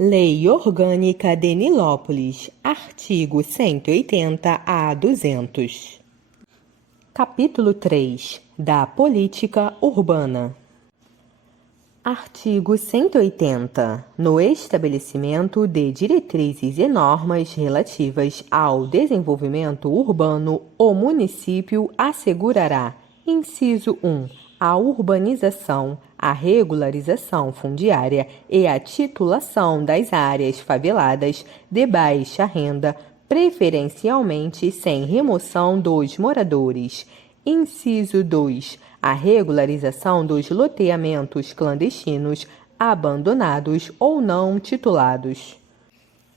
Lei Orgânica de Nilópolis, artigo 180 a 200. Capítulo 3. Da Política Urbana. Artigo 180. No estabelecimento de diretrizes e normas relativas ao desenvolvimento urbano, o município assegurará: inciso 1. A urbanização, a regularização fundiária e a titulação das áreas faveladas de baixa renda, preferencialmente sem remoção dos moradores. Inciso 2. A regularização dos loteamentos clandestinos, abandonados ou não titulados.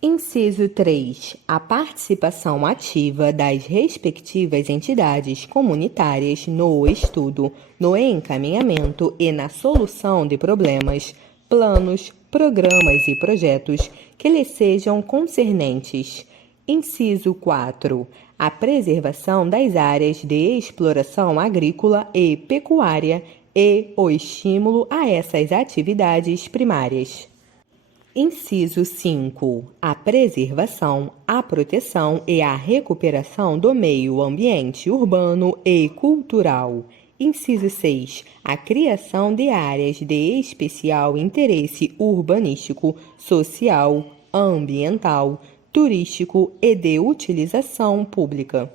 Inciso 3. A participação ativa das respectivas entidades comunitárias no estudo, no encaminhamento e na solução de problemas, planos, programas e projetos que lhes sejam concernentes. Inciso 4. A preservação das áreas de exploração agrícola e pecuária e o estímulo a essas atividades primárias. Inciso 5. A preservação, a proteção e a recuperação do meio ambiente urbano e cultural. Inciso 6. A criação de áreas de especial interesse urbanístico, social, ambiental, turístico e de utilização pública.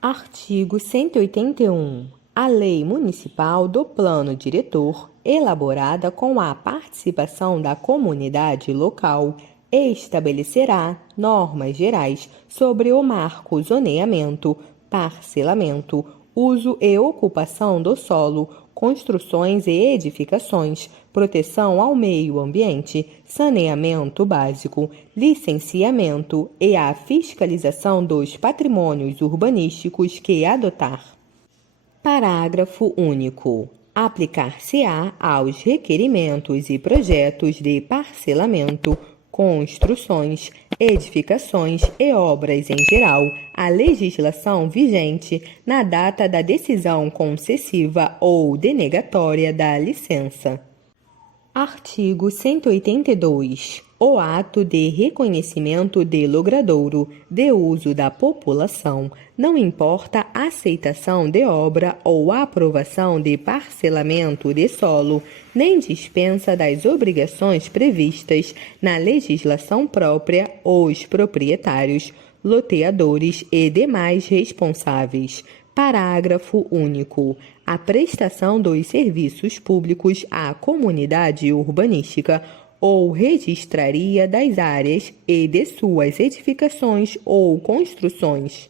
Artigo 181. A Lei Municipal do Plano Diretor, elaborada com a participação da comunidade local, estabelecerá normas gerais sobre o marco zoneamento, parcelamento, uso e ocupação do solo, construções e edificações, proteção ao meio ambiente, saneamento básico, licenciamento e a fiscalização dos patrimônios urbanísticos que adotar. Parágrafo único. Aplicar-se-á aos requerimentos e projetos de parcelamento, construções, edificações e obras em geral a legislação vigente na data da decisão concessiva ou denegatória da licença. Artigo 182. O ato de reconhecimento de logradouro de uso da população, não importa a aceitação de obra ou aprovação de parcelamento de solo, nem dispensa das obrigações previstas na legislação própria, os proprietários, loteadores e demais responsáveis. Parágrafo único. A prestação dos serviços públicos à comunidade urbanística ou registraria das áreas e de suas edificações ou construções.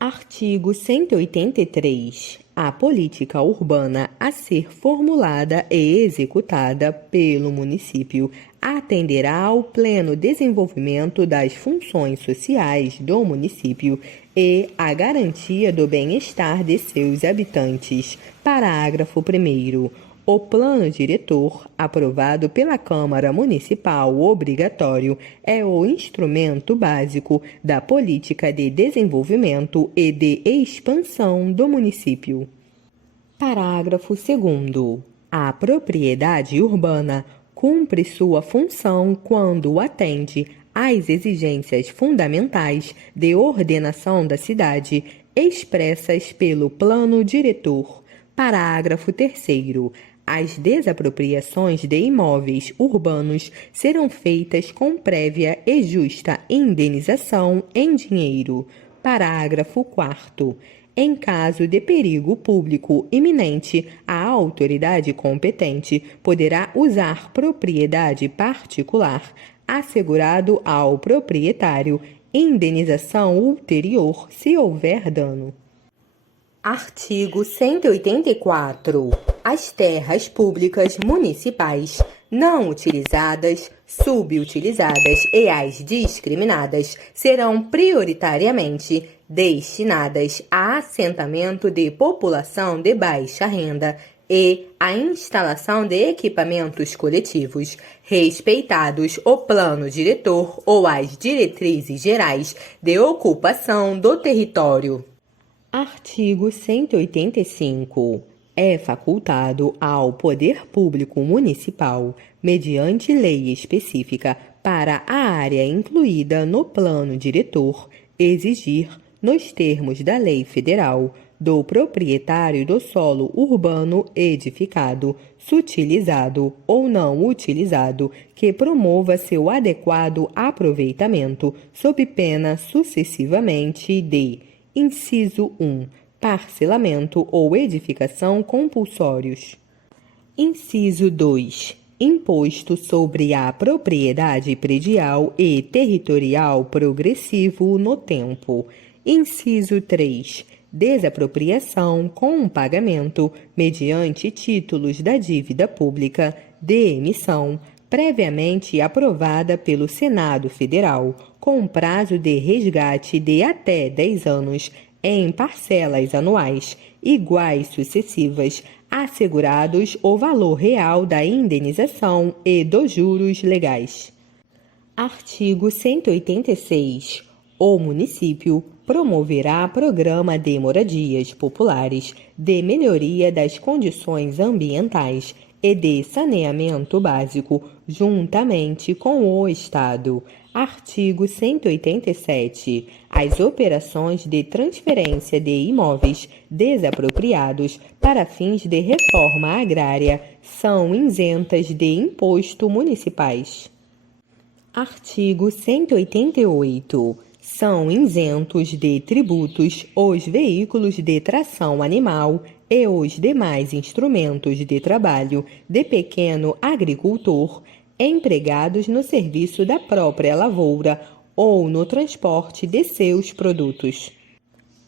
Artigo 183. A política urbana a ser formulada e executada pelo município atenderá ao pleno desenvolvimento das funções sociais do município e à garantia do bem-estar de seus habitantes. Parágrafo 1º. O plano diretor, aprovado pela Câmara Municipal obrigatório, é o instrumento básico da política de desenvolvimento e de expansão do município. Parágrafo 2º. A propriedade urbana cumpre sua função quando atende às exigências fundamentais de ordenação da cidade expressas pelo plano diretor. Parágrafo 3º. As desapropriações de imóveis urbanos serão feitas com prévia e justa indenização em dinheiro. Parágrafo 4º. Em caso de perigo público iminente, a autoridade competente poderá usar propriedade particular, assegurado ao proprietário indenização ulterior se houver dano. Artigo 184. As terras públicas municipais não utilizadas, subutilizadas e as discriminadas serão prioritariamente destinadas a assentamento de população de baixa renda e a instalação de equipamentos coletivos, respeitados o plano diretor ou as diretrizes gerais de ocupação do território. Artigo 185. é facultado ao Poder Público Municipal, mediante lei específica para a área incluída no Plano Diretor, exigir, nos termos da Lei Federal, do proprietário do solo urbano edificado, sutilizado ou não utilizado, que promova seu adequado aproveitamento, sob pena sucessivamente de: inciso 1, parcelamento ou edificação compulsórios. Inciso 2. Imposto sobre a propriedade predial e territorial progressivo no tempo. Inciso 3. Desapropriação com pagamento, mediante títulos da dívida pública, de emissão, previamente aprovada pelo Senado Federal, com prazo de resgate de até 10 anos, em parcelas anuais, iguais sucessivas, assegurados o valor real da indenização e dos juros legais. Artigo 186. O município promoverá programa de moradias populares, de melhoria das condições ambientais e de saneamento básico, juntamente com o Estado. Artigo 187. As operações de transferência de imóveis desapropriados para fins de reforma agrária são isentas de imposto municipais. Artigo 188. São isentos de tributos os veículos de tração animal e os demais instrumentos de trabalho de pequeno agricultor empregados no serviço da própria lavoura ou no transporte de seus produtos.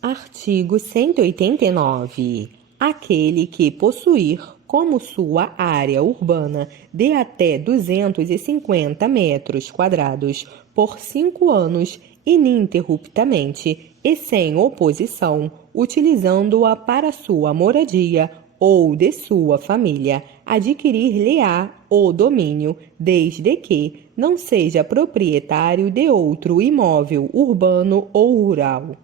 Artigo 189. Aquele que possuir como sua área urbana de até 250 metros quadrados por 5 anos ininterruptamente e sem oposição, utilizando-a para sua moradia ou de sua família, adquirir-lhe-á o domínio, desde que não seja proprietário de outro imóvel urbano ou rural.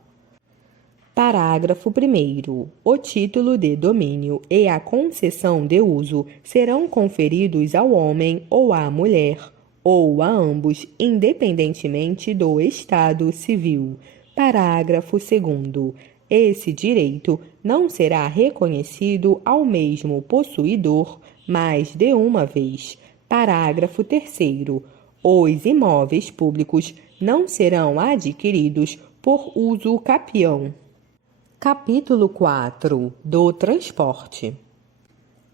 Parágrafo 1º. O título de domínio e a concessão de uso serão conferidos ao homem ou à mulher, ou a ambos, independentemente do estado civil. Parágrafo 2º. Esse direito não será reconhecido ao mesmo possuidor mais de uma vez. Parágrafo 3º. Os imóveis públicos não serão adquiridos por uso capião. Capítulo 4. Do transporte.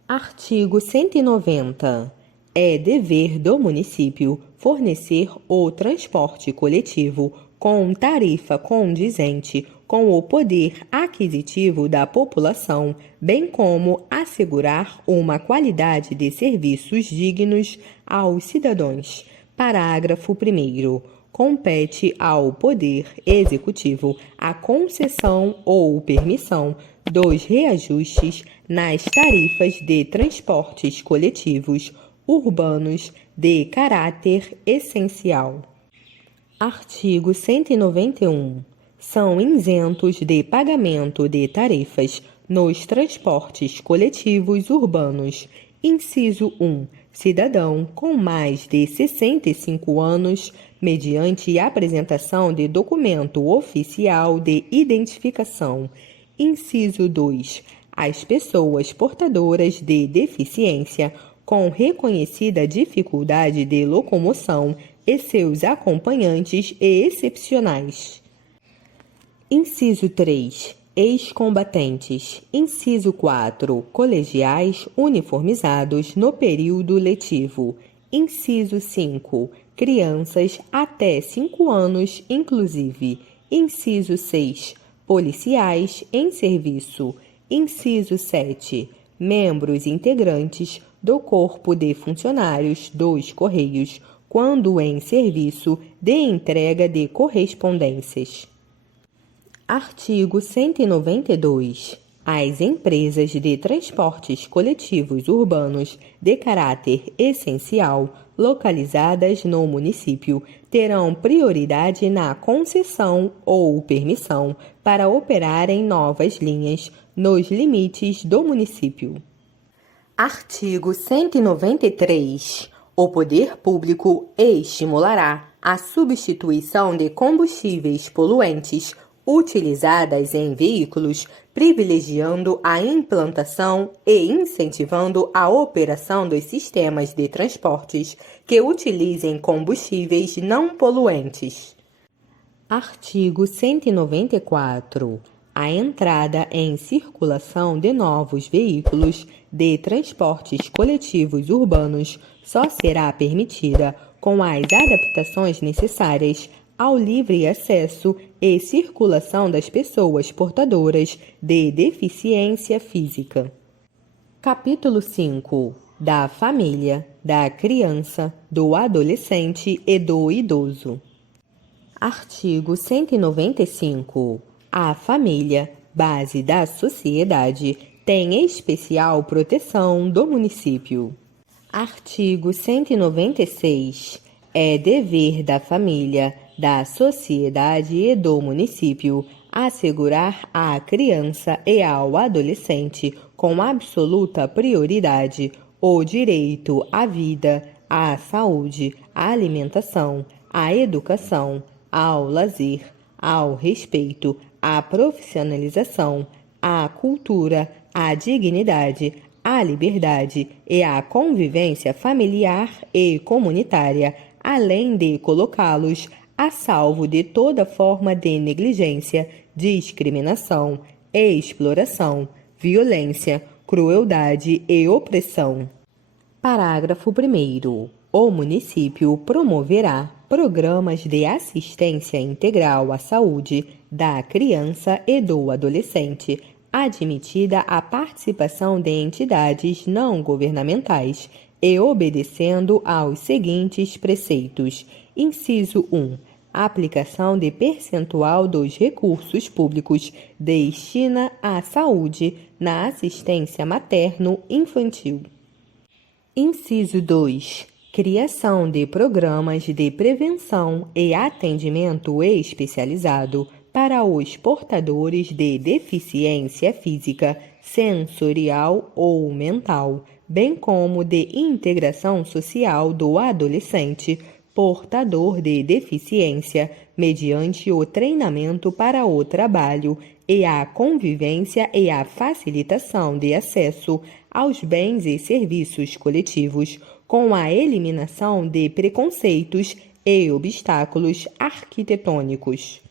Artigo 190. É dever do município fornecer o transporte coletivo com tarifa condizente com o poder aquisitivo da população, bem como assegurar uma qualidade de serviços dignos aos cidadãos. Parágrafo 1º. Compete ao Poder Executivo a concessão ou permissão dos reajustes nas tarifas de transportes coletivos urbanos de caráter essencial. Artigo 191. São isentos de pagamento de tarifas nos transportes coletivos urbanos. Inciso 1. Cidadão com mais de 65 anos, mediante apresentação de documento oficial de identificação. Inciso 2. As pessoas portadoras de deficiência com reconhecida dificuldade de locomoção e seus acompanhantes e excepcionais. Inciso 3. Ex-combatentes. Inciso 4. Colegiais uniformizados no período letivo. Inciso 5. Crianças até 5 anos, inclusive. Inciso 6. Policiais em serviço. Inciso 7. Membros integrantes do Corpo de Funcionários dos Correios, quando em serviço de entrega de correspondências. Artigo 192. As empresas de transportes coletivos urbanos de caráter essencial localizadas no município terão prioridade na concessão ou permissão para operarem novas linhas nos limites do município. Artigo 193. O poder público estimulará a substituição de combustíveis poluentes utilizadas em veículos, privilegiando a implantação e incentivando a operação dos sistemas de transportes que utilizem combustíveis não poluentes. Artigo 194. A entrada em circulação de novos veículos de transportes coletivos urbanos só será permitida com as adaptações necessárias ao livre acesso e circulação das pessoas portadoras de deficiência física. Capítulo 5. Da família, da criança, do adolescente e do idoso. Artigo 195. A família, base da sociedade, tem especial proteção do município. Artigo 196. É dever da família, da sociedade e do município assegurar à criança e ao adolescente, com absoluta prioridade, o direito à vida, à saúde, à alimentação, à educação, ao lazer, ao respeito, à profissionalização, à cultura, à dignidade, à liberdade e à convivência familiar e comunitária, além de colocá-los a salvo de toda forma de negligência, discriminação, exploração, violência, crueldade e opressão. Parágrafo 1º. O município promoverá programas de assistência integral à saúde da criança e do adolescente, admitida a participação de entidades não governamentais e obedecendo aos seguintes preceitos. Inciso 1. Aplicação de percentual dos recursos públicos destina à saúde na assistência materno-infantil. Inciso 2. Criação de programas de prevenção e atendimento especializado para os portadores de deficiência física, sensorial ou mental, bem como de integração social do adolescente portador de deficiência, mediante o treinamento para o trabalho e a convivência e a facilitação de acesso aos bens e serviços coletivos, com a eliminação de preconceitos e obstáculos arquitetônicos.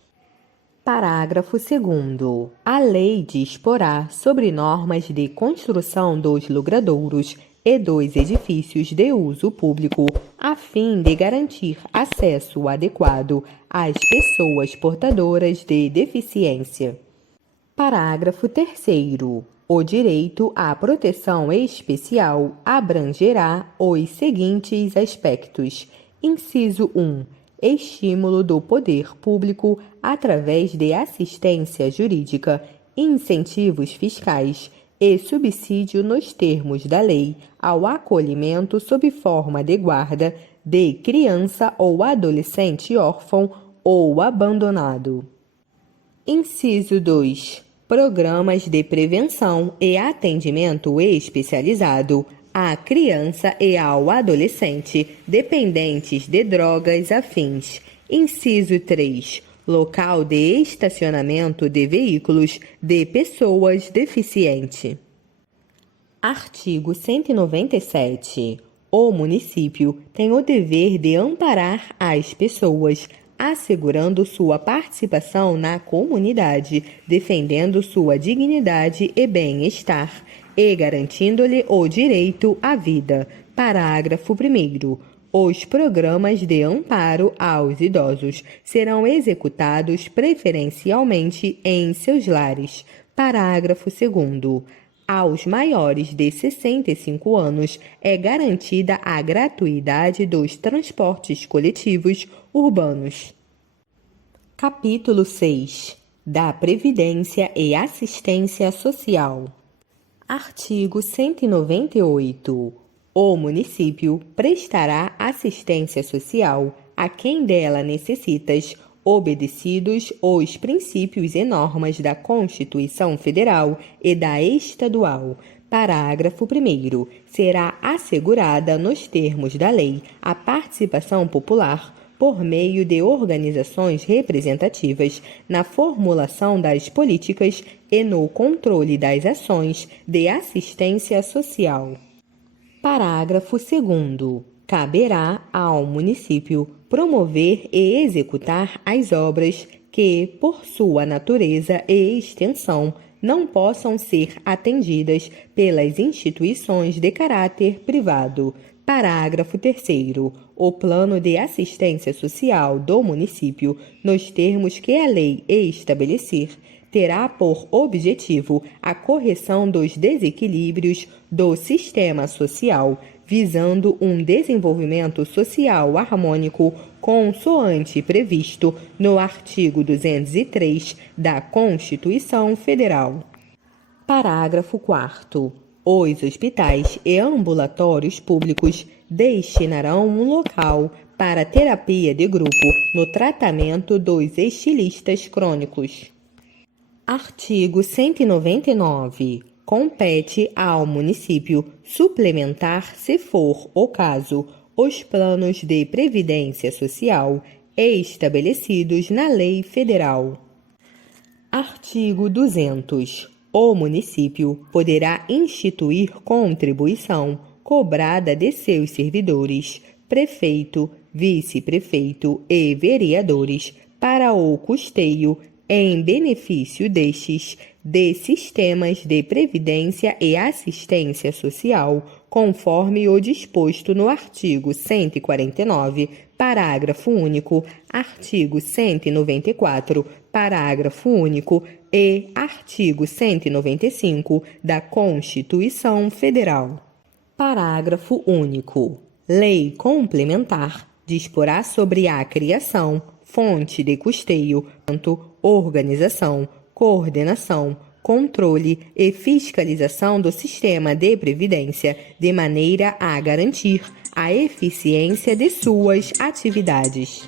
Parágrafo 2º. A lei disporá sobre normas de construção dos logradouros e dos edifícios de uso público, a fim de garantir acesso adequado às pessoas portadoras de deficiência. Parágrafo 3º. O direito à proteção especial abrangerá os seguintes aspectos. Inciso 1. Estímulo do poder público através de assistência jurídica, incentivos fiscais e subsídio nos termos da lei ao acolhimento sob forma de guarda de criança ou adolescente órfão ou abandonado. Inciso 2. Programas de prevenção e atendimento especializado à criança e ao adolescente dependentes de drogas afins. Inciso 3. Local de estacionamento de veículos de pessoas deficientes. Artigo 197. O município tem o dever de amparar as pessoas, assegurando sua participação na comunidade, defendendo sua dignidade e bem-estar e garantindo-lhe o direito à vida. Parágrafo 1º. Os programas de amparo aos idosos serão executados preferencialmente em seus lares. Parágrafo 2º. Aos maiores de 65 anos é garantida a gratuidade dos transportes coletivos urbanos. Capítulo 6. da Previdência e Assistência Social. Artigo 198. O município prestará assistência social a quem dela necessitas, obedecidos os princípios e normas da Constituição Federal e da Estadual. Parágrafo 1º. Será assegurada, nos termos da lei, a participação popular por meio de organizações representativas na formulação das políticas e no controle das ações de assistência social. Parágrafo 2º. Caberá ao município promover e executar as obras que, por sua natureza e extensão, não possam ser atendidas pelas instituições de caráter privado. Parágrafo 3º. O plano de assistência social do município, nos termos que a lei estabelecer, terá por objetivo a correção dos desequilíbrios do sistema social, visando um desenvolvimento social harmônico consoante previsto no artigo 203 da Constituição Federal. Parágrafo 4º. Os hospitais e ambulatórios públicos destinarão um local para terapia de grupo no tratamento dos estilistas crônicos. Artigo 199. Compete ao município suplementar, se for o caso, os planos de previdência social estabelecidos na lei federal. Artigo 200. O município poderá instituir contribuição cobrada de seus servidores, prefeito, vice-prefeito e vereadores para o custeio, em benefício destes, de sistemas de previdência e assistência social, conforme o disposto no artigo 149, parágrafo único, artigo 194, parágrafo único e artigo 195 da Constituição Federal. Parágrafo único. Lei complementar disporá sobre a criação, fonte de custeio, organização, coordenação, controle e fiscalização do sistema de previdência, de maneira a garantir a eficiência de suas atividades.